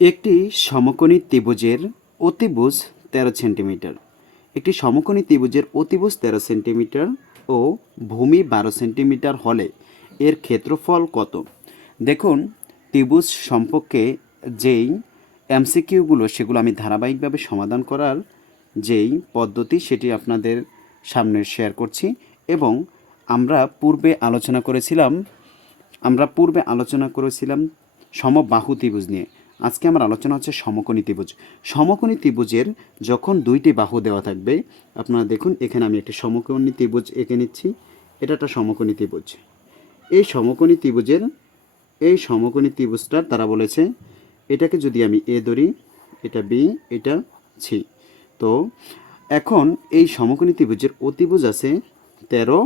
একটি সমকোণী ত্রিভুজের অতিভুজ তেরো সেন্টিমিটার। একটি সমকোণী ত্রিভুজের অতিভুজ তেরো সেন্টিমিটার ও ভূমি বারো সেন্টিমিটার হলে এর ক্ষেত্রফল কত? দেখুন, ত্রিভুজ সম্পর্কে যেই এমসিকিউগুলো, সেগুলো আমি ধারাবাহিকভাবে সমাধান করার যেই পদ্ধতি, সেটি আপনাদের সামনে শেয়ার করছি এবং আমরা পূর্বে আলোচনা করেছিলাম, আমরা পূর্বে আলোচনা করেছিলাম সমবাহু ত্রিভুজ নিয়ে। আজকে আমার আলোচনা হচ্ছে সমকোণী ত্রিভুজ। সমকোণী ত্রিভুজের যখন দুইটি বাহু দেওয়া থাকবে, আপনারা দেখুন, এখানে আমি একটি সমকোণী ত্রিভুজ এঁকে নিচ্ছি, এটা একটা সমকোণী ত্রিভুজ। এই সমকোণী ত্রিভুজের, এই সমকোণী ত্রিভুজটার তারা বলেছে, এটাকে যদি আমি এ ধরি, এটা বি, এটা সি। তো এখন এই সমকোণী ত্রিভুজের অতিভুজ আছে তেরো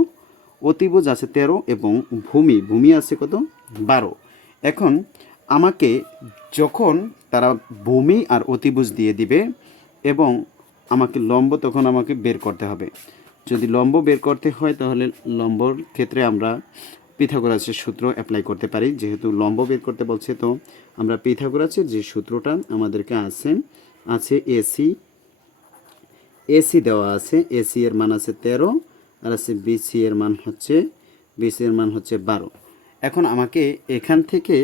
অতিভুজ আছে তেরো এবং ভূমি ভূমি আছে কত? বারো। এখন আমাকে যখন তারা ভূমি আর অতিভুজ দিয়ে দিবে এবং আমাকে লম্ব, তখন আমাকে বের করতে হবে। যদি লম্ব বের করতে হয়, তাহলে লম্বর ক্ষেত্রে আমরা পিথাগোরাসের সূত্র অ্যাপ্লাই করতে পারি। যেহেতু লম্ব বের করতে বলছে, তো আমরা পিথাগোরাসের যে সূত্রটা আমাদেরকে আছে আছে এসি এসি দেওয়া আছে। এসি এর মান আছে তেরো, আর আছে বিসি এর মান হচ্ছে বিসি এর মান হচ্ছে বারো। এখন আমাকে এখান থেকে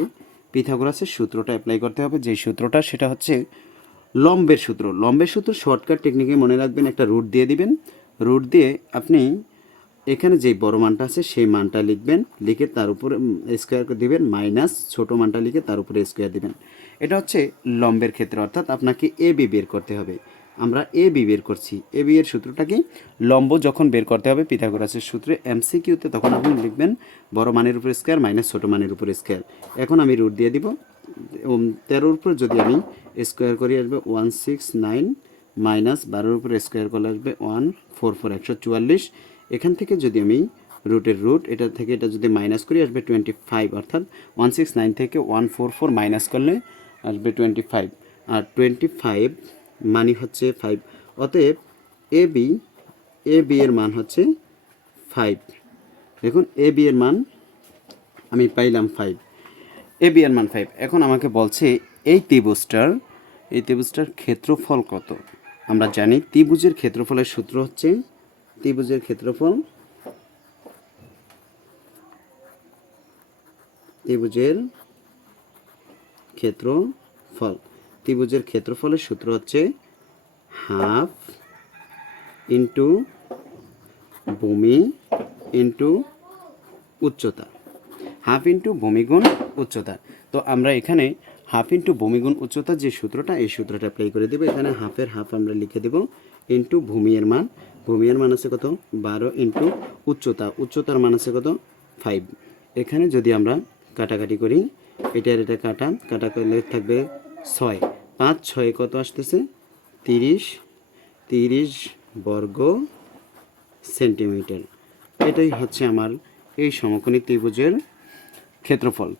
পিথাগোরাসের সূত্রটা অ্যাপ্লাই করতে হবে। যে সূত্রটা, সেটা হচ্ছে লম্বের সূত্র। লম্বের সূত্র শর্টকাট টেকনিকে মনে রাখবেন, একটা রুট দিয়ে দিবেন। রুট দিয়ে আপনি এখানে যেই বড় মানটা আছে, সেই মানটা লিখবেন। লিখে তার উপরে স্কোয়ার দিবেন মাইনাস ছোট মানটা লিখে তার উপরে স্কোয়ার দিবেন। এটা হচ্ছে লম্বের ক্ষেত্রে, অর্থাৎ আপনাকে এ বি বের করতে হবে। আমরা এ বি বের করছি। এ বি এর সূত্রটা কি? লম্ব যখন বের করতে হবে, পিথাগোরাসের সূত্রে এমসিকিউতে তখন আপনি লিখবেন বড় মানের উপর স্কোয়ার মাইনাস ছোটো মানের উপর স্কোয়ার এখন আমি রুট দিয়ে দিব। তেরোর উপর যদি আমি স্কোয়ার করি, আসবে ওয়ান সিক্স নাইন মাইনাস বারোর উপর স্কোয়ার করলে আসবে ওয়ান ফোর ফোর একশো চুয়াল্লিশ। এখান থেকে যদি আমি রুটের রুট এটা থেকে এটা যদি মাইনাস করি, আসবে টোয়েন্টি ফাইভ অর্থাৎ ওয়ান সিক্স নাইন থেকে ওয়ান ফোর ফোর মাইনাস করলে আসবে টোয়েন্টি ফাইভ আর টোয়েন্টি ফাইভ মানি হচ্ছে ফাইভ অতএব এ বি এ বি এর মান হচ্ছে ফাইভ দেখুন এ বি এর মান আমি পাইলাম ফাইভ এ বি এর মান ফাইভ এখন আমাকে বলছে এই ত্রিভুজটার এই ত্রিভুজটার ক্ষেত্রফল কত? আমরা জানি ত্রিভুজের ক্ষেত্রফলের সূত্র হচ্ছে, ত্রিভুজের ক্ষেত্রফল ত্রিভুজের ক্ষেত্রফল। ত্রিভুজের ক্ষেত্রফলের সূত্র হচ্ছে হাফ ইন্টু ভূমি ইন্টু উচ্চতা। হাফ ইন্টু ভূমিগুণ উচ্চতা। তো আমরা এখানে হাফ ইন্টু ভূমিগুণ উচ্চতা যে সূত্রটা, এই সূত্রটা অ্যাপ্লাই করে দেবো। এখানে হাফের হাফ আমরা লিখে দেবো ইন্টু ভূমির মান। ভূমির মান আছে কত? বারো ইন্টু উচ্চতা। উচ্চতার মান আছে কত? ফাইভ এখানে যদি আমরা কাটাকাটি করি, এটার এটা কাটা কাটা করলে থাকবে ছয়। পাঁচ, ছয় কত আসতেছে? তিরিশ। তিরিশ বর্গ সেন্টিমিটার। এটাই হচ্ছে আমার এই সমকোণী ত্রিভুজের ক্ষেত্রফল।